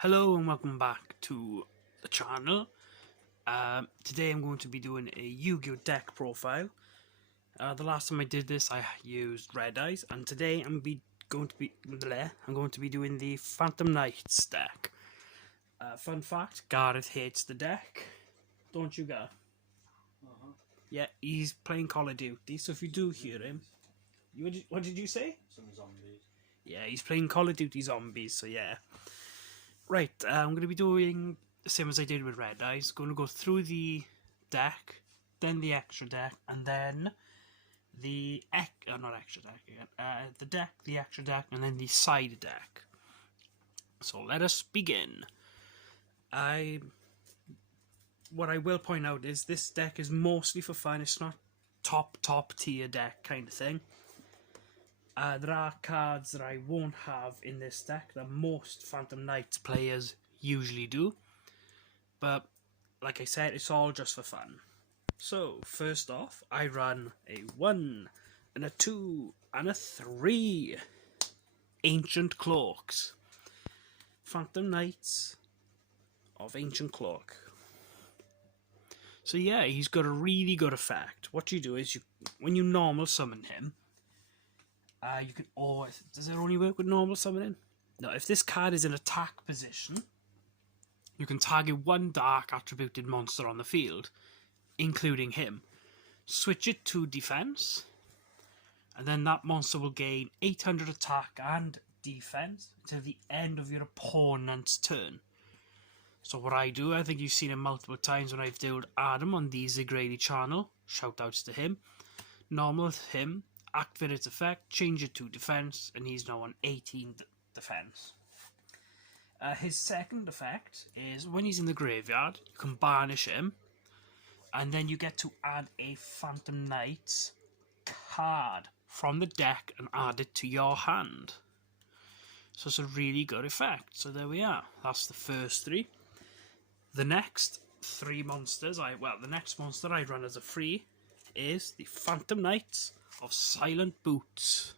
Hello and welcome back to the channel. Today I'm going to be doing a Yu-Gi-Oh deck profile. The last time I did this I used Red Eyes, and today going to be doing the Phantom Knights deck. Fun fact, Gareth hates the deck. Don't you, Gareth? Yeah, he's playing Call of Duty, so if you do hear him... What did you say? Some zombies. Yeah, he's playing Call of Duty Zombies, so yeah. Right, I'm going to be doing the same as I did with Red Eyes. Going to go through the deck, then the extra deck, and then the not extra deck again. The deck, the extra deck, and then the side deck. So let us begin. What I will point out is this deck is mostly for fun. It's not top tier deck kind of thing. There are cards that I won't have in this deck that most Phantom Knights players usually do. But, like I said, it's all just for fun. So, first off, I run a 1, and a 2, and a 3 Ancient Cloaks. Phantom Knights of Ancient Cloak. So yeah, he's got a really good effect. What you do is, when you normal summon him, you can always... Does it only work with normal summoning? No, if this card is in attack position, you can target one dark attributed monster on the field, including him. Switch it to defense, and then that monster will gain 800 attack and defense until the end of your opponent's turn. So what I do, I think you've seen it multiple times when I've dueled Adam on the Zigrady channel. Shoutouts to him. Normal him, activate its effect, change it to defense, and he's now on 18 defense. His second effect is when he's in the graveyard, you can banish him, and then you get to add a Phantom Knights card from the deck and add it to your hand. So it's a really good effect. So there we are. That's the first 3. The next 3 monsters, the next monster I run as a free is the Phantom Knights of Silent Boots.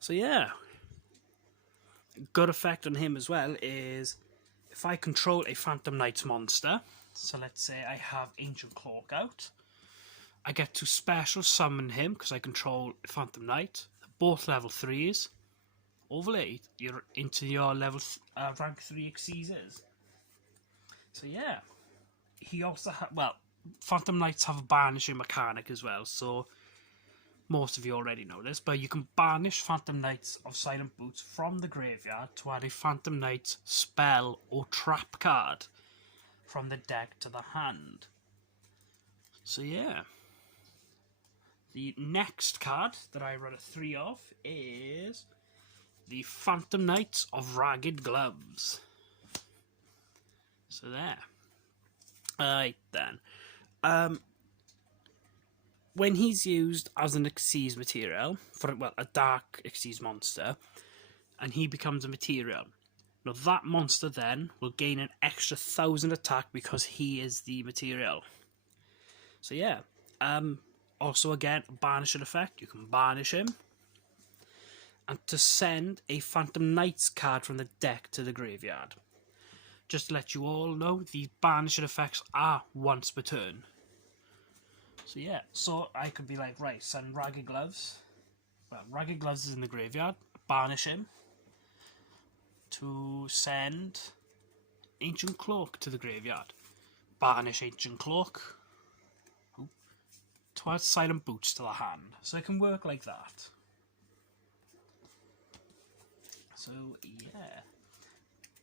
So yeah, good effect on him as well is if I control a Phantom Knights monster, so let's say I have Ancient Cloak out, I get to special summon him because I control Phantom Knight, both level 3s, overlay you're into your level rank 3 Xyzes. So yeah, he also Phantom Knights have a banishing mechanic as well, so most of you already know this, but you can banish Phantom Knights of Silent Boots from the graveyard to add a Phantom Knights spell or trap card from the deck to the hand. So yeah, the next card that I run a 3 of is the Phantom Knights of Ragged Gloves. So there. Alright then. When he's used as an Xyz material, for a dark Xyz monster, and he becomes a material, now that monster then will gain an extra 1000 attack because he is the material. So yeah, also again, banishing effect, you can banish him, and to send a Phantom Knights card from the deck to the graveyard. Just to let you all know, these banishing effects are once per turn. So yeah, so I could be like, right, send Ragged Gloves. Well, Ragged Gloves is in the graveyard. Banish him. To send Ancient Cloak to the graveyard. Banish Ancient Cloak. To add Silent Boots to the hand. So it can work like that. So yeah.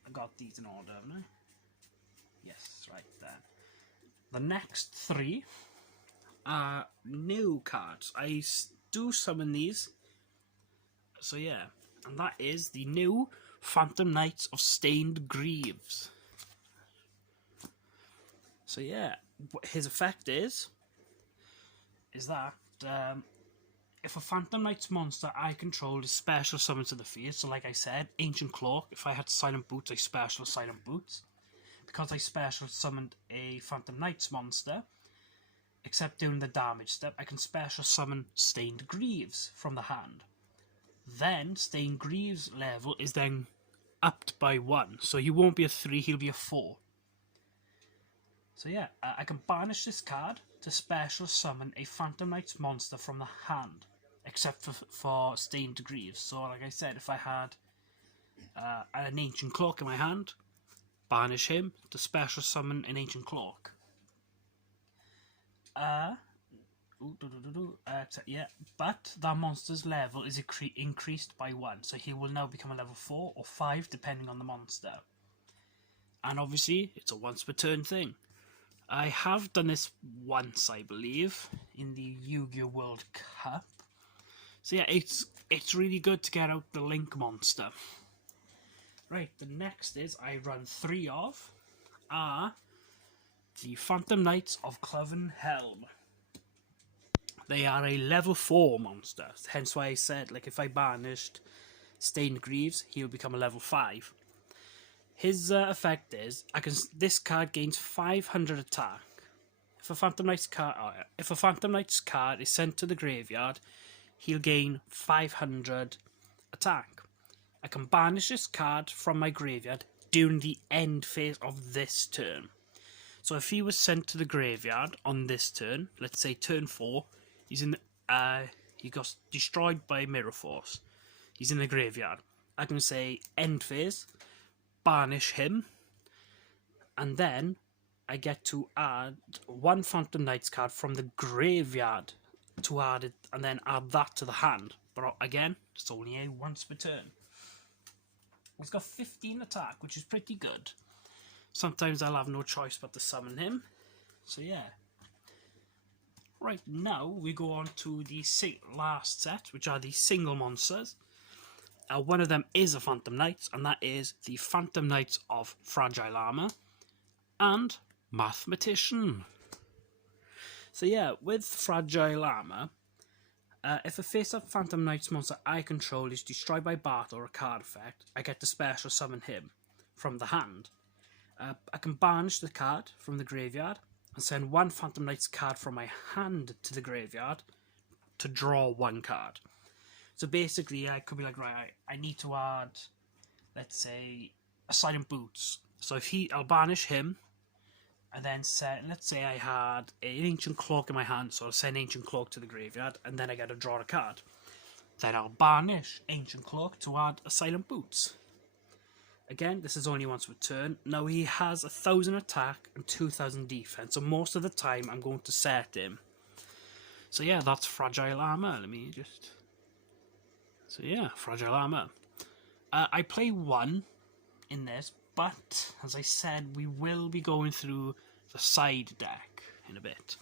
I got these in order, haven't I? Yes, right then. The next 3 are new cards. I do summon these. So yeah, and that is the new Phantom Knights of Stained Greaves. So yeah, his effect is that if a Phantom Knights monster I control is special summoned to the field, so like I said, Ancient Cloak, if I had Silent Boots, I special Silent Boots. Because I special summoned a Phantom Knights monster, except during the damage step, I can special summon Stained Greaves from the hand. Then, Stained Greaves level is then upped by 1. So he won't be a 3, he'll be a 4. So yeah, I can banish this card to special summon a Phantom Knights monster from the hand, except for Stained Greaves. So like I said, if I had an Ancient Cloak in my hand, banish him to special summon an Ancient Cloak. Yeah, but that monster's level is increased by 1, so he will now become a level 4 or 5 depending on the monster. And obviously, it's a once per turn thing. I have done this once, I believe, in the Yu-Gi-Oh! World Cup. So yeah, it's really good to get out the Link monster. Right, the next is I run 3 of are the Phantom Knights of Cloven Helm. They are a level 4 monster, hence why I said, like, if I banished Stained Greaves, he'll become a level 5. His effect is, this card gains 500 attack. If a Phantom Knight's card is sent to the graveyard, he'll gain 500 attack. I can banish this card from my graveyard during the end phase of this turn. So if he was sent to the graveyard on this turn, let's say turn 4, he got destroyed by Mirror Force. He's in the graveyard. I can say end phase, banish him, and then I get to add 1 Phantom Knights card from the graveyard to add it, and then add that to the hand. But again, it's only a once per turn. He's got 15 attack, which is pretty good. Sometimes I'll have no choice but to summon him. So yeah. Right, now we go on to the last set, which are the single monsters. One of them is a Phantom Knights, and that is the Phantom Knights of Fragile Armour and Mathematician. So yeah, with Fragile Armour, if a face-up Phantom Knights monster I control is destroyed by battle or a card effect, I get to special summon him from the hand. I can banish the card from the graveyard and send 1 Phantom Knights card from my hand to the graveyard to draw 1 card. So basically, I could be like, right, I need to add, let's say, a Silent Boots. So I'll banish him, and then let's say I had an Ancient Cloak in my hand, so I'll send Ancient Cloak to the graveyard, and then I get to draw a card. Then I'll banish Ancient Cloak to add a Silent Boots. Again, this is only once per turn. Now he has 1,000 attack and 2,000 defense, so most of the time I'm going to set him. So yeah, that's Fragile Armour. So yeah, Fragile Armour. I play 1 in this, but as I said, we will be going through the side deck in a bit.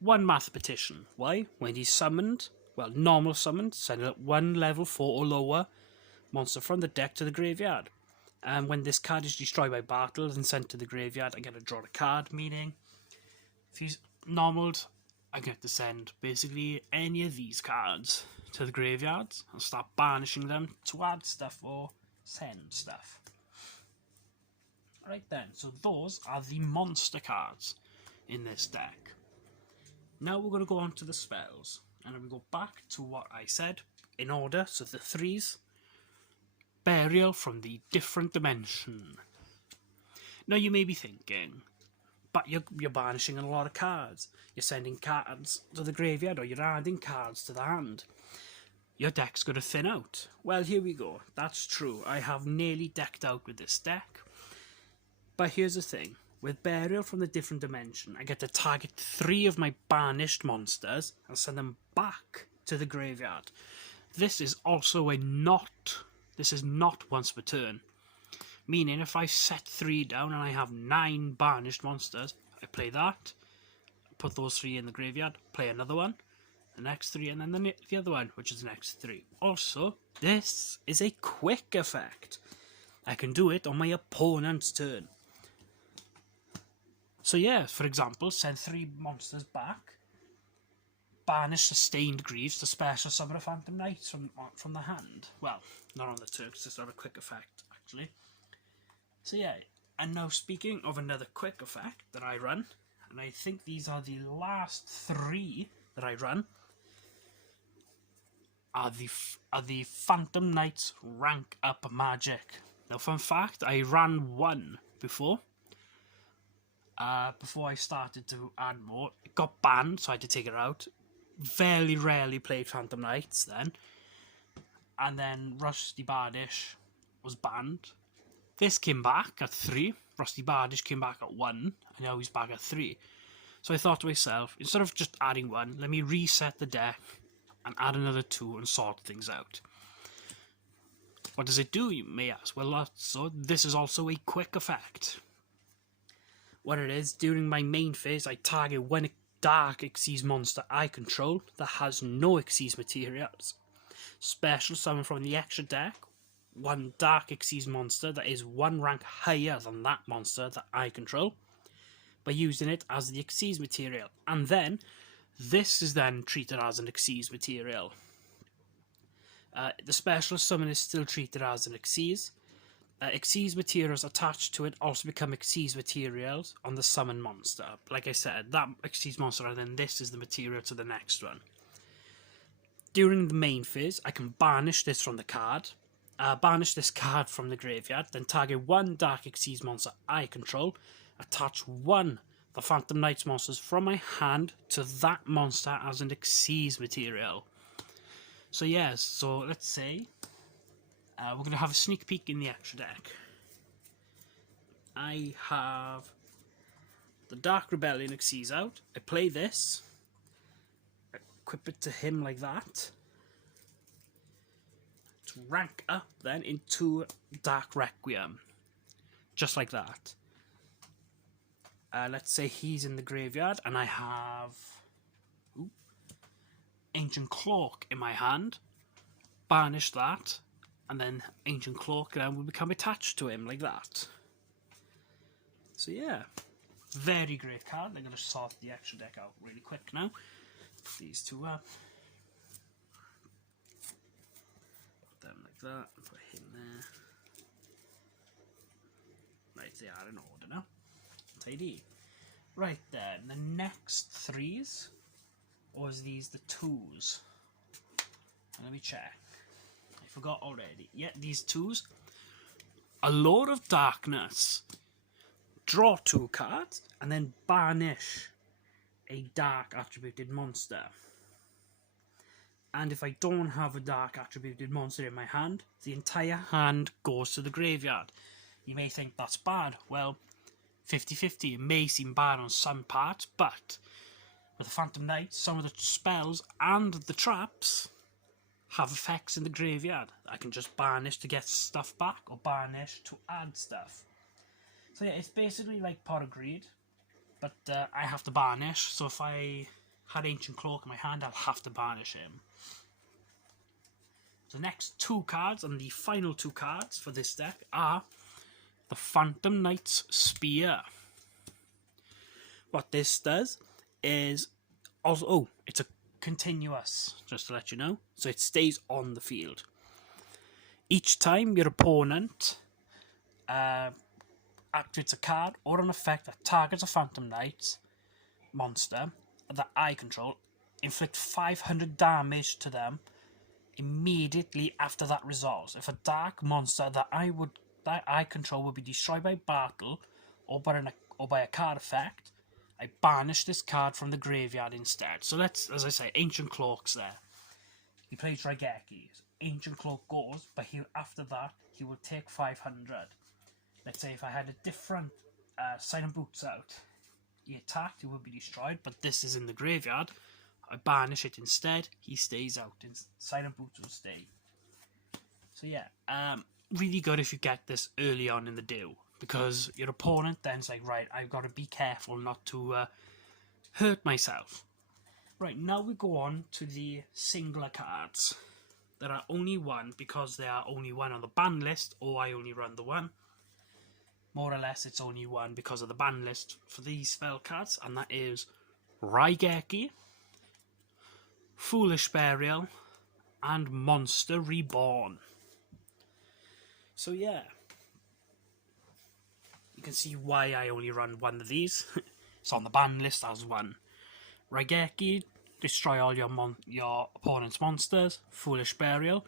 1 Mathematician. Why? When he's summoned, well, normal summoned, send it 1 level 4 or lower monster from the deck to the graveyard. And when this card is destroyed by battle and sent to the graveyard, I get to draw a card, meaning if he's normaled, I get to send basically any of these cards to the graveyards and start banishing them to add stuff or send stuff. Right then, so those are the monster cards in this deck. Now we're going to go on to the spells, and we go back to what I said in order. So the 3s. Burial from the different dimension. Now you may be thinking, but you're banishing a lot of cards. You're sending cards to the graveyard, or you're adding cards to the hand. Your deck's going to thin out. Well, here we go. That's true. I have nearly decked out with this deck. But here's the thing. With Burial from the different dimension, I get to target 3 of my banished monsters and send them back to the graveyard. This is also This is not once per turn. Meaning, if I set 3 down and I have 9 banished monsters, I play that, put those 3 in the graveyard, play another one, the next 3, and then the other one, which is the next 3. Also, this is a quick effect. I can do it on my opponent's turn. So yeah, for example, send 3 monsters back, banish the Stained Greaves to special summon a Phantom Knights from the hand. Well, not on the turn, because it's not a quick effect, actually. So yeah, and now speaking of another quick effect that I run, and I think these are the last 3 that I run, are the Phantom Knights rank up magic. Now, fun fact, I ran one before I started to add more. It got banned, so I had to take it out. Very rarely played Phantom Knights then. And then Rusty Bardish was banned. This came back at 3. Rusty Bardish came back at 1, and now he's back at 3. So I thought to myself, instead of just adding 1, let me reset the deck and add another 2 and sort things out. What does it do, you may ask? Well, so this is also a quick effect. What it is, during my main phase, I target one Dark Xyz monster I control that has no Xyz materials. Special summon from the extra deck one Dark Xyz monster that is 1 rank higher than that monster that I control by using it as the Xyz material. And then, this is then treated as an Xyz material. The special summon is still treated as an Xyz. Xyz materials attached to it also become Xyz materials on the summon monster. Like I said, that Xyz monster, and then this is the material to the next one. During the main phase, I can banish this from the card, banish this card from the graveyard, then target 1 Dark Xyz monster I control, attach 1 the Phantom Knights monsters from my hand to that monster as an Xyz material. So yes, so let's say we're going to have a sneak peek in the extra deck. I have the Dark Rebellion Xyz out. I play this, equip it to him like that, to rank up then into Dark Requiem, just like that. Let's say he's in the graveyard and I have Ancient Cloak in my hand, banish that, and then Ancient Cloak then will become attached to him like that. So yeah, very great card. I'm going to sort the extra deck out really quick now. Put these 2 up. Put them like that, and put him there. Right, they are in order now. Tidy. Right then, the next 3s, or is these the 2s? Let me check. I forgot already. Yeah, these 2s. A Lord of Darkness. Draw 2 cards, and then banish a dark attributed monster. And if I don't have a dark attributed monster in my hand, the entire hand goes to the graveyard. You may think that's bad. Well, 50-50, it may seem bad on some parts, but with the Phantom Knights, some of the spells and the traps have effects in the graveyard. I can just banish to get stuff back, or banish to add stuff. So yeah, it's basically like Pot of Greed, but I have to banish, so if I had Ancient Cloak in my hand, I'll have to banish him. The next 2 cards, and the final 2 cards for this deck, are the Phantom Knights Spear. What this does is also, it's a continuous, just to let you know, so it stays on the field. Each time your opponent activates a card or an effect that targets a Phantom Knight monster that I control, inflict 500 damage to them immediately after that resolves. If a dark monster that I control will be destroyed by battle or by a card effect, I banish this card from the graveyard instead. So let's, as I say, Ancient Cloak's there. He plays Raigeki. Ancient Cloak goes, but after that, he will take 500. Let's say if I had a different Silent Boots out, he attacked, he will be destroyed, but this is in the graveyard. I banish it instead, he stays out, and Silent Boots will stay. So yeah, really good if you get this early on in the deal, because your opponent then's like, right, I've got to be careful not to hurt myself. Right, now we go on to the singler cards. There are only 1 because there are only 1 on the ban list, or I only run the 1. More or less, it's only 1 because of the ban list for these spell cards, and that is Raigeki, Foolish Burial, and Monster Reborn. So yeah, you can see why I only run 1 of these. It's on the ban list as 1. Raigeki destroy all your opponent's monsters. Foolish Burial.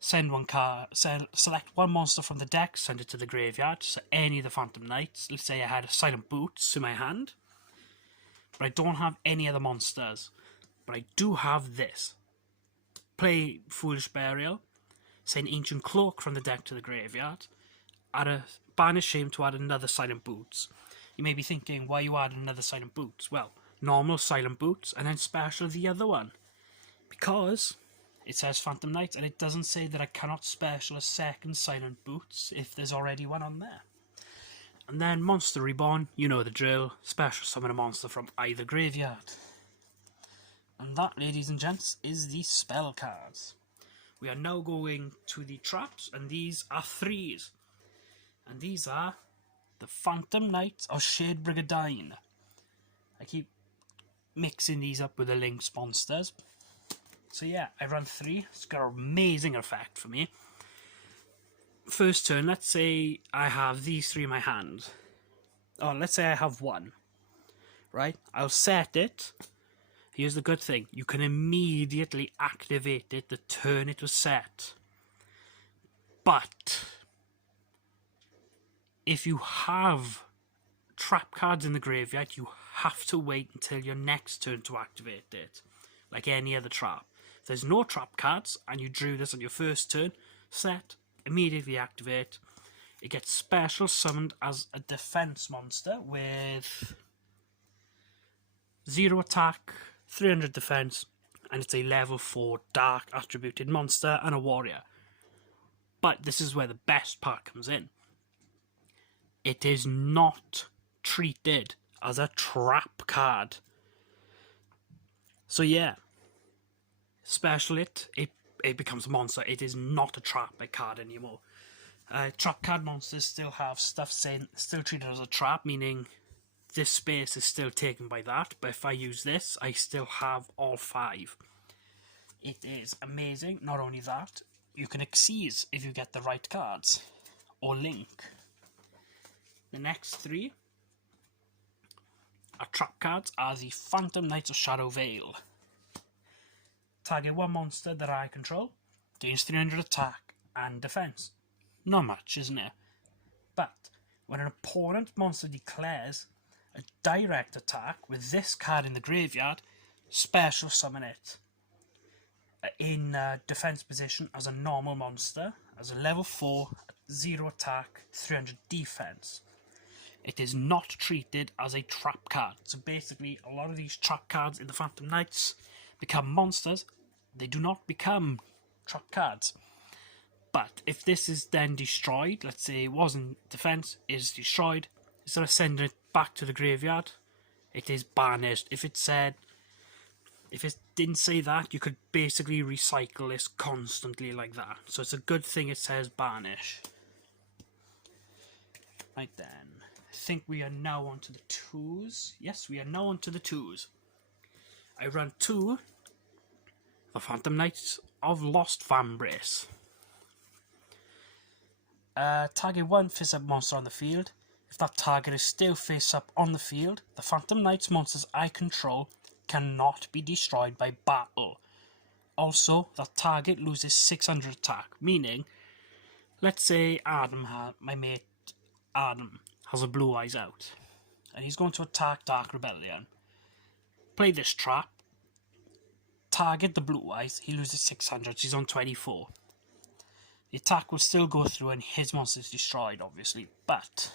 Select one monster from the deck, send it to the graveyard. So any of the Phantom Knights. Let's say I had a Silent Boots in my hand, but I don't have any other monsters. But I do have this. Play Foolish Burial. Send Ancient Cloak from the deck to the graveyard. Banish him to add another Silent Boots. You may be thinking, why you add another Silent Boots? Well, normal Silent Boots and then special the other one. Because it says Phantom Knight and it doesn't say that I cannot special a second Silent Boots if there's already one on there. And then Monster Reborn, you know the drill. Special summon a monster from either graveyard. And that, ladies and gents, is the spell cards. We are now going to the traps, and these are 3s. And these are the Phantom Knights of Shade Brigandine. I keep mixing these up with the Lynx monsters. So yeah, I run 3. It's got an amazing effect for me. First turn, let's say I have these 3 in my hand. Oh, let's say I have 1. Right? I'll set it. Here's the good thing. You can immediately activate it the turn it was set. But if you have trap cards in the graveyard, you have to wait until your next turn to activate it. Like any other trap. If there's no trap cards and you drew this on your first turn, set, immediately activate. It gets special summoned as a defense monster with 0 attack, 300 defense, and it's a level 4 dark attributed monster and a warrior. But this is where the best part comes in. It is not treated as a trap card. So yeah, special it becomes a monster. It is not a trap card anymore. Trap card monsters still have stuff saying, still treated as a trap, meaning this space is still taken by that, but if I use this, I still have all 5. It is amazing. Not only that, you can exceed if you get the right cards, or link. The next 3 are trap cards are the Phantom Knights of Shadow Vale. Target 1 monster that I control, gains 300 attack and defense. Not much, isn't it? But when an opponent monster declares a direct attack with this card in the graveyard, special summon it in defense position as a normal monster, as a level 4, 0 attack, 300 defense. It is not treated as a trap card. So basically, a lot of these trap cards in the Phantom Knights become monsters. They do not become trap cards. But if this is then destroyed, let's say it wasn't defense, it is destroyed, instead of sending it back to the graveyard, it is banished. If it didn't say that, you could basically recycle this constantly like that. So it's a good thing it says banish. Right then, I think we are now on to the 2s. Yes, we are now on to the 2s. I run 2, the Phantom Knights of Lost Vambrace. Target 1 face-up monster on the field. If that target is still face-up on the field, the Phantom Knights monsters I control cannot be destroyed by battle. Also, that target loses 600 attack, meaning, let's say my mate Adam has a Blue Eyes out, and he's going to attack Dark Rebellion. Play this trap, target the Blue Eyes, he loses 600, he's on 24. The attack will still go through and his monster is destroyed, obviously, but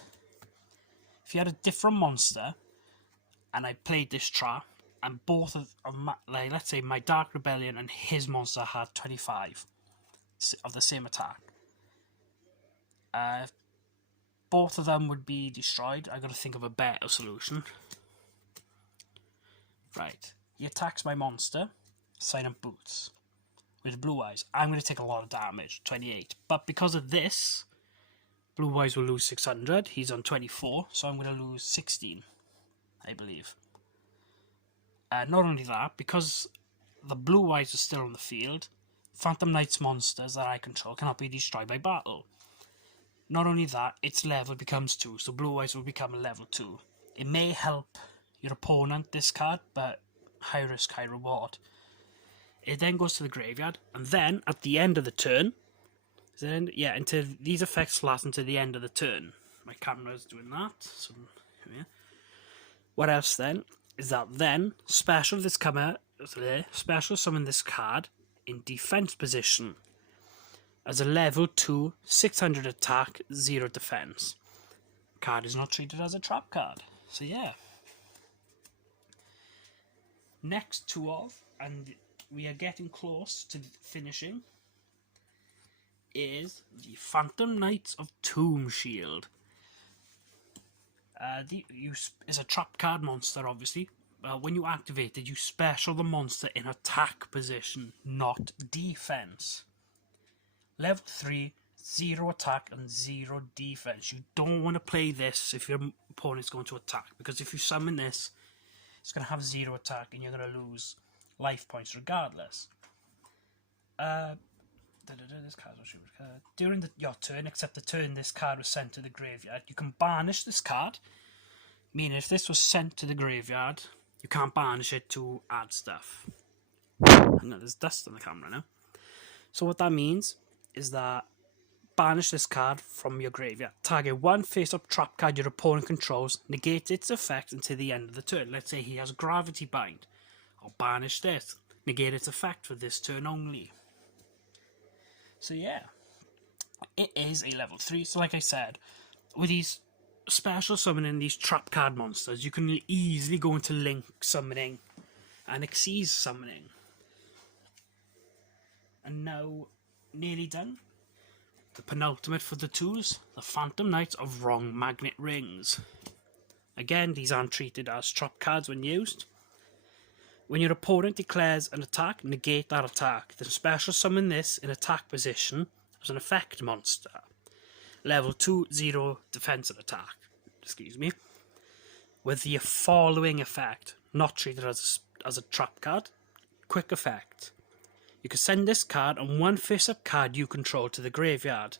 if you had a different monster and I played this trap and both of my, like, let's say my Dark Rebellion and his monster had 25 of the same attack, both of them would be destroyed. I got to think of a better solution. Right, he attacks my monster, Silent Boots, with Blue Eyes. I'm going to take a lot of damage, 28. But because of this, Blue Eyes will lose 600. He's on 24, so I'm going to lose 16, I believe. Not only that, because the Blue Eyes are still on the field, Phantom Knights monsters that I control cannot be destroyed by battle. Not only that, its level becomes 2, so Blue Eyes will become a level 2. It may help your opponent, this card, but high risk, high reward. It then goes to the graveyard, and then at the end of the turn, until these effects last until the end of the turn. My camera's doing that. So, yeah. What else then is that then special summon this card in defense position as a level 2 600 attack 0 defense. Card is not treated as a trap card. So yeah. Next two of, and we are getting close to finishing, is the Phantom Knights of Tomb Shield. Is a trap card monster, obviously. When you activate it, you special the monster in attack position, not defense. Level 3, 0 attack and 0 defense. You don't want to play this if your opponent's going to attack, because if you summon this, it's going to have 0 attack and you're going to lose life points regardless. This card during your turn, except the turn this card was sent to the graveyard, you can banish this card. Meaning, if this was sent to the graveyard, you can't banish it to add stuff. And there's dust on the camera now. So what that means is that banish this card from your graveyard. Target one face-up trap card your opponent controls. Negate its effect until the end of the turn. Let's say he has Gravity Bind. I'll banish this. Negate its effect for this turn only. So yeah, it is a level 3. So like I said, with these special summoning these trap card monsters, you can easily go into Link summoning and Xyz summoning. And now, nearly done. The penultimate for the tools, the Phantom Knights of Rhongomyniad Rings. Again, these aren't treated as trap cards when used. When your opponent declares an attack, negate that attack. Then special summon this in attack position as an effect monster. Level 2, 0 defense and attack. Excuse me. With the following effect, not treated as a trap card. Quick effect. You can send this card and one face-up card you control to the graveyard.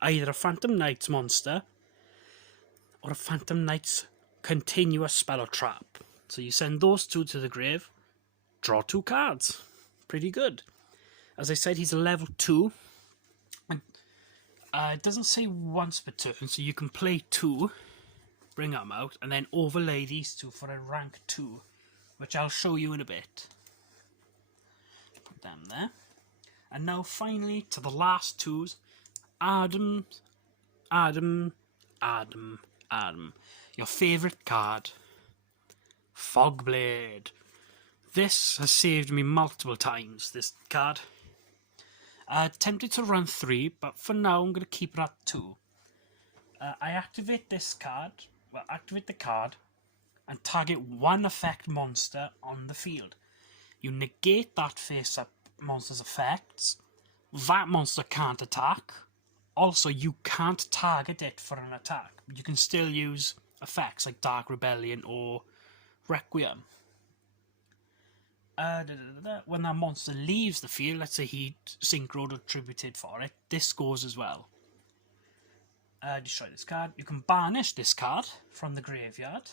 Either a Phantom Knights monster or a Phantom Knights continuous spell or trap. So you send those two to the grave, draw 2 cards. Pretty good. As I said, he's a level 2. And it doesn't say once per turn, so you can play 2, bring them out, and then overlay these 2 for a rank 2, which I'll show you in a bit. Put them there. And now finally to the last 2s. Adam. Your favourite card. Fogblade. This has saved me multiple times, this card. Tempted to run 3, but for now I'm going to keep it at 2. I activate this card, activate the card, and target one effect monster on the field. You negate that face-up monster's effects. That monster can't attack. Also, you can't target it for an attack. You can still use effects like Dark Rebellion or Requiem. When that monster leaves the field, let's say he synchroed or tributed for it, this goes as well. Destroy this card. You can banish this card from the graveyard,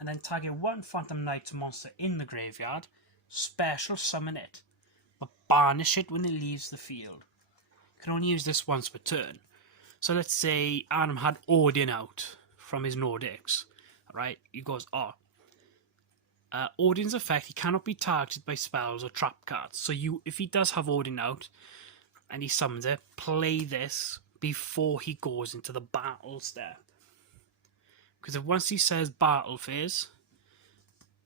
and then target one Phantom Knight monster in the graveyard, special summon it, but banish it when it leaves the field. You can only use this once per turn. So let's say Adam had Odin out from his Nordics, right? He goes, Odin's effect, he cannot be targeted by spells or trap cards. So if he does have Odin out and he summons it, play this before he goes into the battle step. Because if once he says battle phase,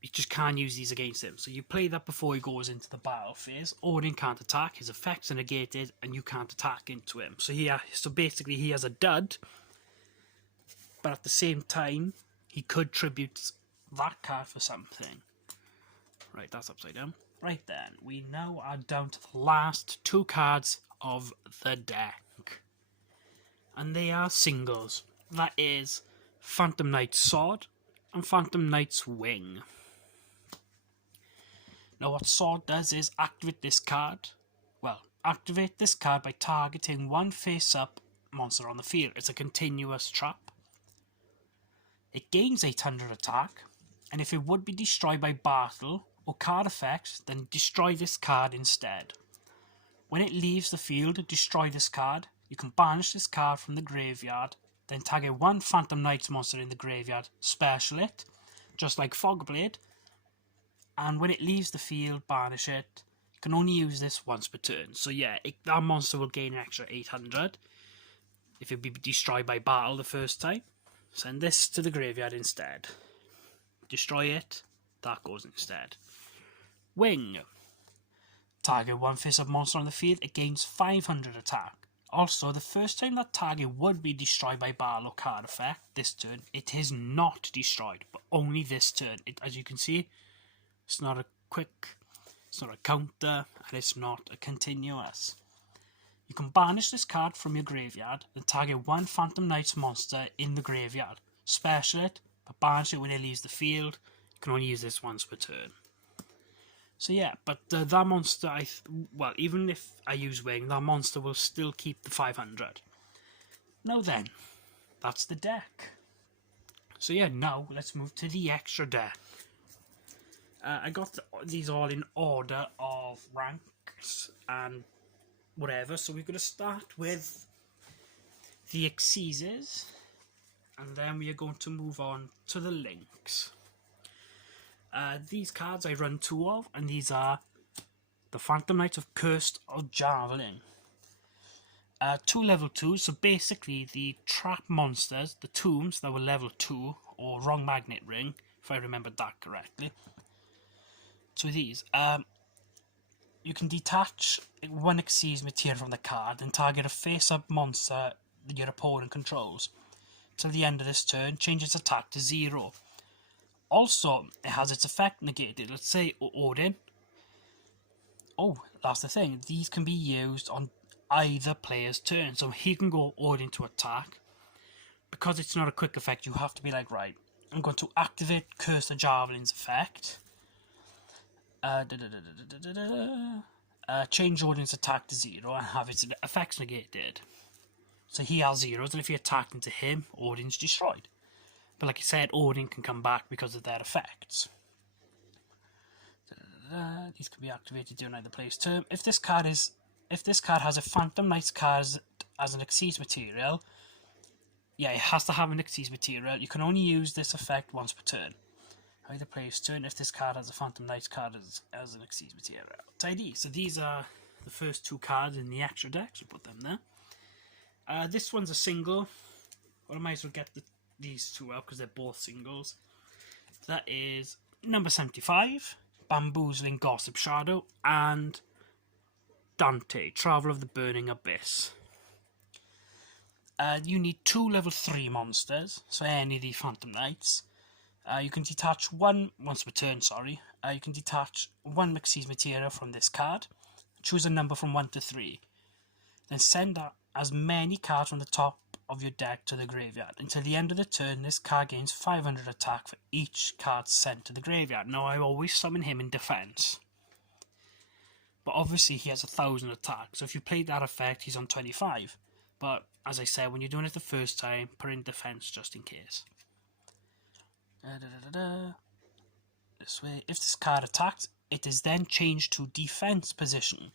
you just can't use these against him. So you play that before he goes into the battle phase. Odin can't attack, his effects are negated, and you can't attack into him. So basically he has a dud, but at the same time, he could tribute that card for something. Right, that's upside down. Right then, we now are down to the last 2 cards of the deck. And they are singles. That is Phantom Knight's Sword and Phantom Knight's Wing. Now what Sword does is activate this card. Well, activate this card by targeting one face-up monster on the field. It's a continuous trap. It gains 800 attack, and if it would be destroyed by battle, or card effects, then destroy this card instead. When it leaves the field, destroy this card. You can banish this card from the graveyard, then target one Phantom Knights monster in the graveyard, special it, just like Fogblade, and when it leaves the field, banish it. You can only use this once per turn. So yeah, that monster will gain an extra 800 if it be destroyed by battle the first time. Send this to the graveyard instead. Destroy it, that goes instead. Wing. Target one face-up monster on the field, it gains 500 attack. Also, the first time that target would be destroyed by battle or card effect this turn, it is not destroyed, but only this turn. As you can see, it's not a quick, it's not a counter, and it's not a continuous. You can banish this card from your graveyard, then target one Phantom Knights monster in the graveyard. Special it, but banish it when it leaves the field. You can only use this once per turn. So yeah, but that monster, well, even if I use Wing, that monster will still keep the 500. Now then, that's the deck. So yeah, now let's move to the extra deck. I got these all in order of ranks and whatever, so we're going to start with the Exceases, and then we are going to move on to the links. These cards I run two of, and these are the Phantom Knights of Cursed of Javelin. Two level 2s, so basically the trap monsters, the tombs that were level 2, or wrong magnet ring, if I remembered that correctly. So these, you can detach one Exceed material from the card and target a face-up monster that your opponent controls. Till the end of this turn, change its attack to 0. Also, it has its effect negated. Let's say Odin. Oh, that's the thing. These can be used on either player's turn. So he can go Odin to attack. Because it's not a quick effect, you have to be like, right, I'm going to activate Curse the Javelin's effect. Change Odin's attack to 0 and have its effects negated. So he has 0s, and if you attack into him, Odin's destroyed. But like I said, Odin can come back because of their effects. These can be activated during either player's turn. If this card has a Phantom Knights card as an Exceed material, yeah, it has to have an Exceed material. You can only use this effect once per turn. Either player's turn if this card has a Phantom Knights card as an Exceed material. Tidy. So these are the first two cards in the extra deck, so put them there. This one's a single. Well, I might as well get these two out because they're both singles. That is number 75, Bamboozling Gossip Shadow, and Dante, Traveler of the Burning Abyss. You need 2 level 3 monsters, so any of the Phantom Knights. You can detach one, once per turn, sorry. You can detach one Exceed material from this card. Choose a number from 1 to 3. Then send as many cards from the top of your deck to the graveyard. Until the end of the turn, this card gains 500 attack for each card sent to the graveyard. Now, I always summon him in defense. But obviously, he has 1,000 attack. So if you played that effect, he's on 25. But, as I said, when you're doing it the first time, put in defense just in case. This way. If this card attacks, it is then changed to defense position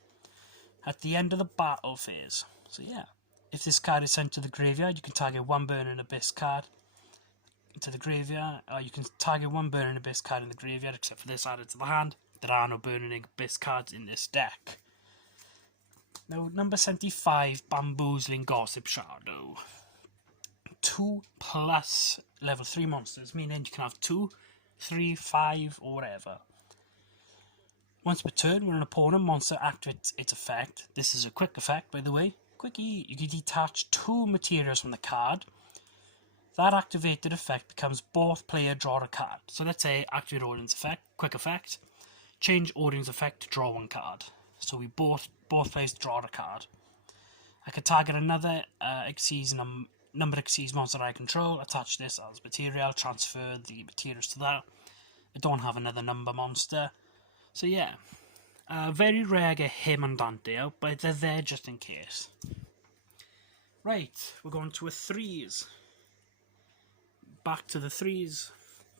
at the end of the battle phase. So yeah, if this card is sent to the graveyard, you can target one Burning Abyss card to the graveyard, or you can target one Burning Abyss card in the graveyard, except for this added to the hand. There are no Burning Abyss cards in this deck. Now, number 75, Bamboozling Gossip Shadow. 2 plus level 3 monsters, meaning you can have 2, 3, 5, or whatever. Once per turn, when an opponent monster activates its effect, this is a quick effect, by the way. Quickie, you can detach 2 materials from the card. That activated effect becomes both player draw a card. So let's say activate Odin's effect, quick effect. Change Odin's effect to draw 1 card. So we both players draw a card. I can target another number Exceed monster I control, attach this as material, transfer the materials to that. I don't have another number monster. So yeah, very rare get him and Dante out, but they're there just in case. Right, we're going to a 3s. Back to the 3s.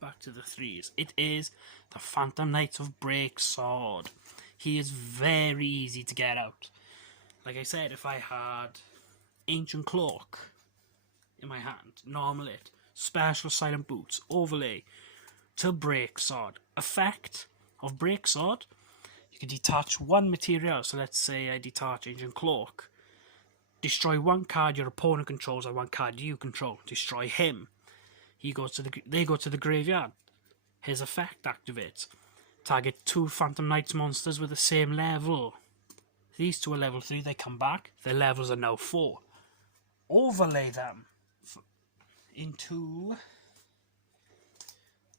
back to the threes. It is the Phantom Knight of Breaksword. He is very easy to get out. Like I said, if I had Ancient Cloak in my hand, normal it, special silent boots, overlay to Breaksword. Effect of Breaksword, you can detach one material. So let's say I detach Ancient Cloak. Destroy one card your opponent controls and one card you control. Destroy him. They go to the graveyard. His effect activates. Target 2 Phantom Knights monsters with the same level. These two are level 3, they come back. Their levels are now 4. Overlay them into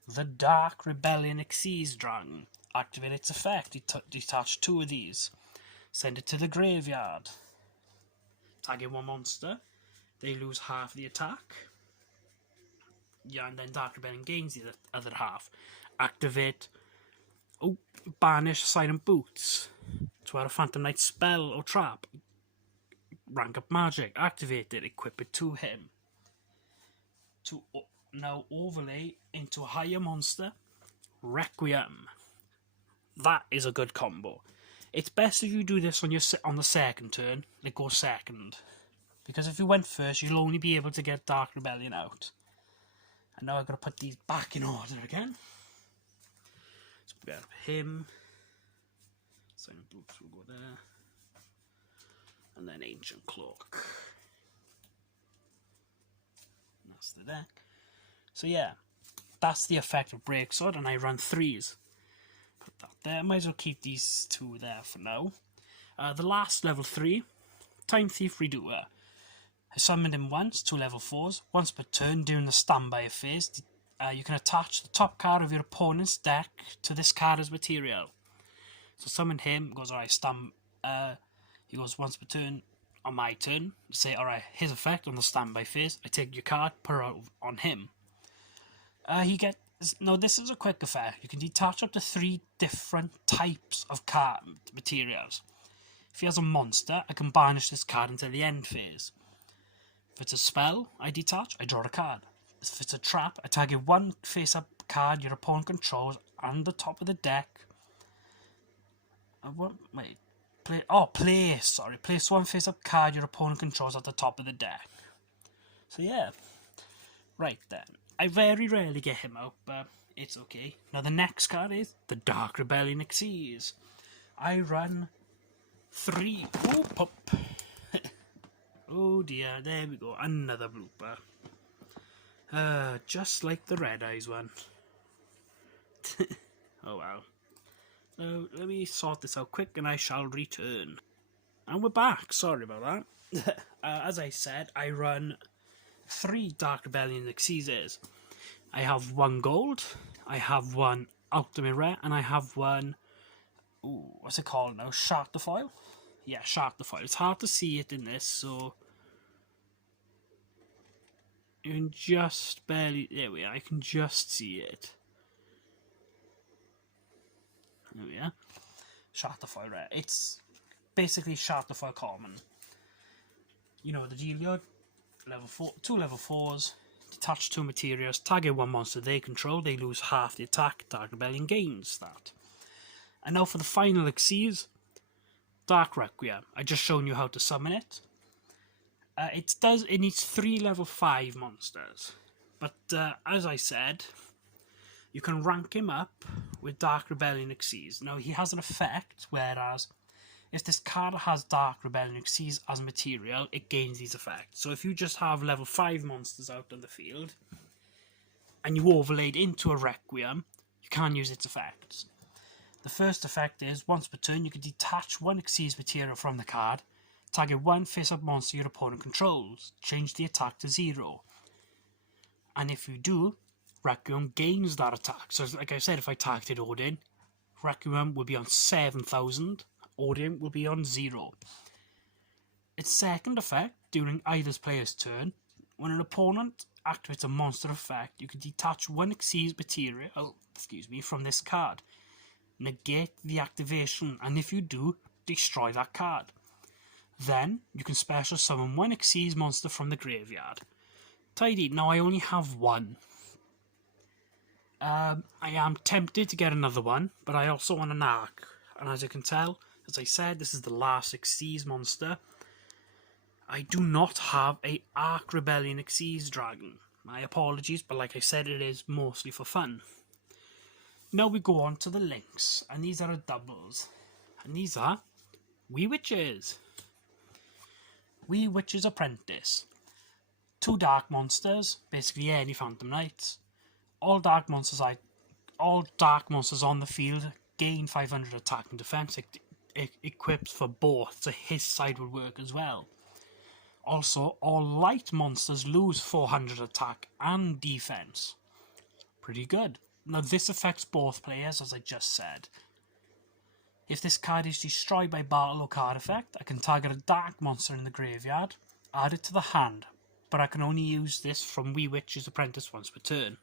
the Dark Rebellion Xyz Dragon. Activate its effect. Detach 2 of these. Send it to the graveyard. Target 1 monster. They lose half the attack. Yeah, and then Dark Rebellion gains the other half. Activate. Banish Silent Boots. To add a Phantom Knight spell or trap. Rank up magic. Activate it. Equip it to him. To now overlay into a higher monster. Requiem. That is a good combo. It's best if you do this on the second turn. It goes second. Because if you went first, you'll only be able to get Dark Rebellion out. And now I've got to put these back in order again. So we got him. Silent Boots will go there. And then Ancient Cloak. And that's the deck. So yeah, that's the effect of Breaksword, and I run 3s. Put that there. Might as well keep these 2 there for now. The last level 3, Time Thief Redoer. I summoned him once, 2 level 4s. Once per turn during the standby phase, you can attach the top card of your opponent's deck to this card as material. So summon him, goes, alright, he goes once per turn on my turn. Say, alright, his effect on the standby phase. I take your card, put it on him. Now this is a quick effect. You can detach up to 3 different types of card materials. If he has a monster, I can banish this card until the end phase. If it's a spell, I detach, I draw a card. If it's a trap, I target 1 face-up card your opponent controls and the top of the deck. Place 1 face-up card your opponent controls at the top of the deck. So yeah, right then. I very rarely get him out, but it's okay. Now the next card is the Dark Rebellion Xyz. I run 3. Oh, pop. Oh dear, there we go. Another blooper. Just like the Red Eyes one. Oh well. So let me sort this out quick and I shall return. And we're back. Sorry about that. As I said, I run 3 Dark Rebellion Xyzs. I have 1 gold, I have 1 ultimate rare, and I have 1... Ooh, what's it called now? Shark the Foil? Yeah, Shark the Foil. It's hard to see it in this, so... You can just barely... There we are, I can just see it. There we are. Shark the Foil rare. It's basically Shark the Foil common. You know the dealio. Level 4, 2 level 4s. Detach 2 materials. Target 1 monster they control. They lose half the attack. Dark Rebellion gains that. And now for the final Xyz. Dark Requiem. I just shown you how to summon it. It needs 3 level 5 monsters. But as I said, you can rank him up with Dark Rebellion Xyz. Now he has an effect, whereas if this card has Dark Rebellion Xyz as material, it gains these effects. So if you just have level 5 monsters out on the field, and you overlaid into a Requiem, you can't use its effects. The first effect is, once per turn, you can detach 1 Xyz material from the card, target 1 face-up monster your opponent controls, change the attack to 0. And if you do, Requiem gains that attack. So like I said, if I targeted Odin, Requiem will be on 7,000, Odin will be on 0. Its second effect, during either player's turn, when an opponent activates a monster effect, you can detach 1 Xyz material from this card. Negate the activation, and if you do, destroy that card. Then, you can special summon 1 Xyz monster from the graveyard. Tidy. Now I only have 1. I am tempted to get another one, but I also want an arc. And as you can tell, as I said, this is the last Xyz monster. I do not have a Arc Rebellion Xyz dragon. My apologies, but like I said, it is mostly for fun. Now we go on to the links, and these are doubles. And these are Wee Witches. Wee Witch's Apprentice. 2 dark monsters, basically any Phantom Knights. All dark monsters on the field gain 500 attack and defense. It equips for both, so his side would work as well. Also, all light monsters lose 400 attack and defense. Pretty good. Now this affects both players, as I just said. If this card is destroyed by battle or card effect, I can target a dark monster in the graveyard, add it to the hand, but I can only use this from Wee Witch's Apprentice once per turn.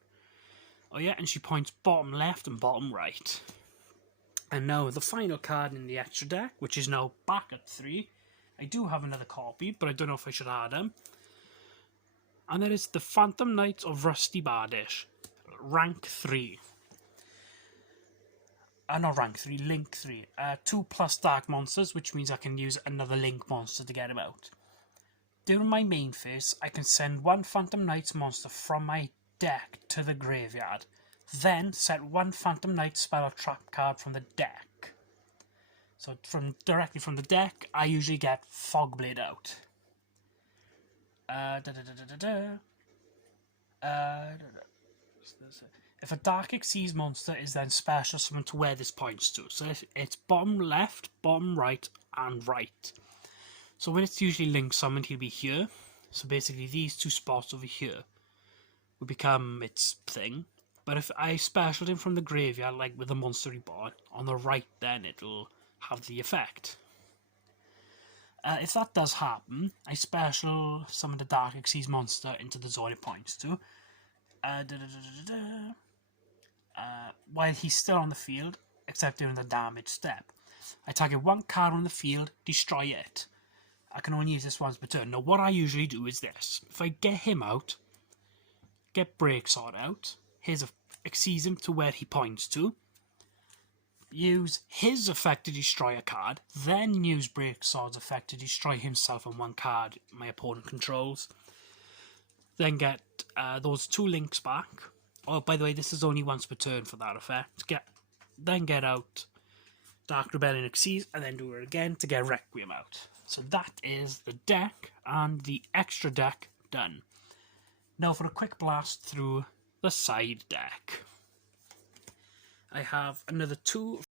Oh yeah, and she points bottom left and bottom right. And now the final card in the extra deck, which is now back at 3. I do have another copy, but I don't know if I should add them. And that is the Phantom Knights of Rusty Bardish, rank 3. Not rank 3, link 3. 2+ dark monsters, which means I can use another link monster to get him out. During my main phase, I can send 1 Phantom Knights monster from my deck to the graveyard. Then set 1 Phantom Knight spell or trap card from the deck. So directly from the deck, I usually get Fogblade out. If a Dark Xyz monster is then special summoned to where this points to. So it's bottom left, bottom right, and right. So when it's usually link summoned, he'll be here. So basically these 2 spots over here will become its thing. But if I specialed him from the graveyard, like with a monster reborn, on the right then it'll have the effect. If that does happen, I special summon the Dark Xyz monster into the zone it points to. While he's still on the field, except during the damage step. I target 1 card on the field, destroy it. I can only use this once per turn. Now what I usually do is this. If I get him out, get Breaksword out, here's Xyz him to where he points to, use his effect to destroy a card, then use Breaksword's effect to destroy himself and 1 card my opponent controls. Then get those 2 links back. Oh, by the way, this is only once per turn for that effect. Then get out Dark Rebellion Xyz, and then do it again to get Requiem out. So that is the deck and the extra deck done. Now for a quick blast through the side deck. I have another 2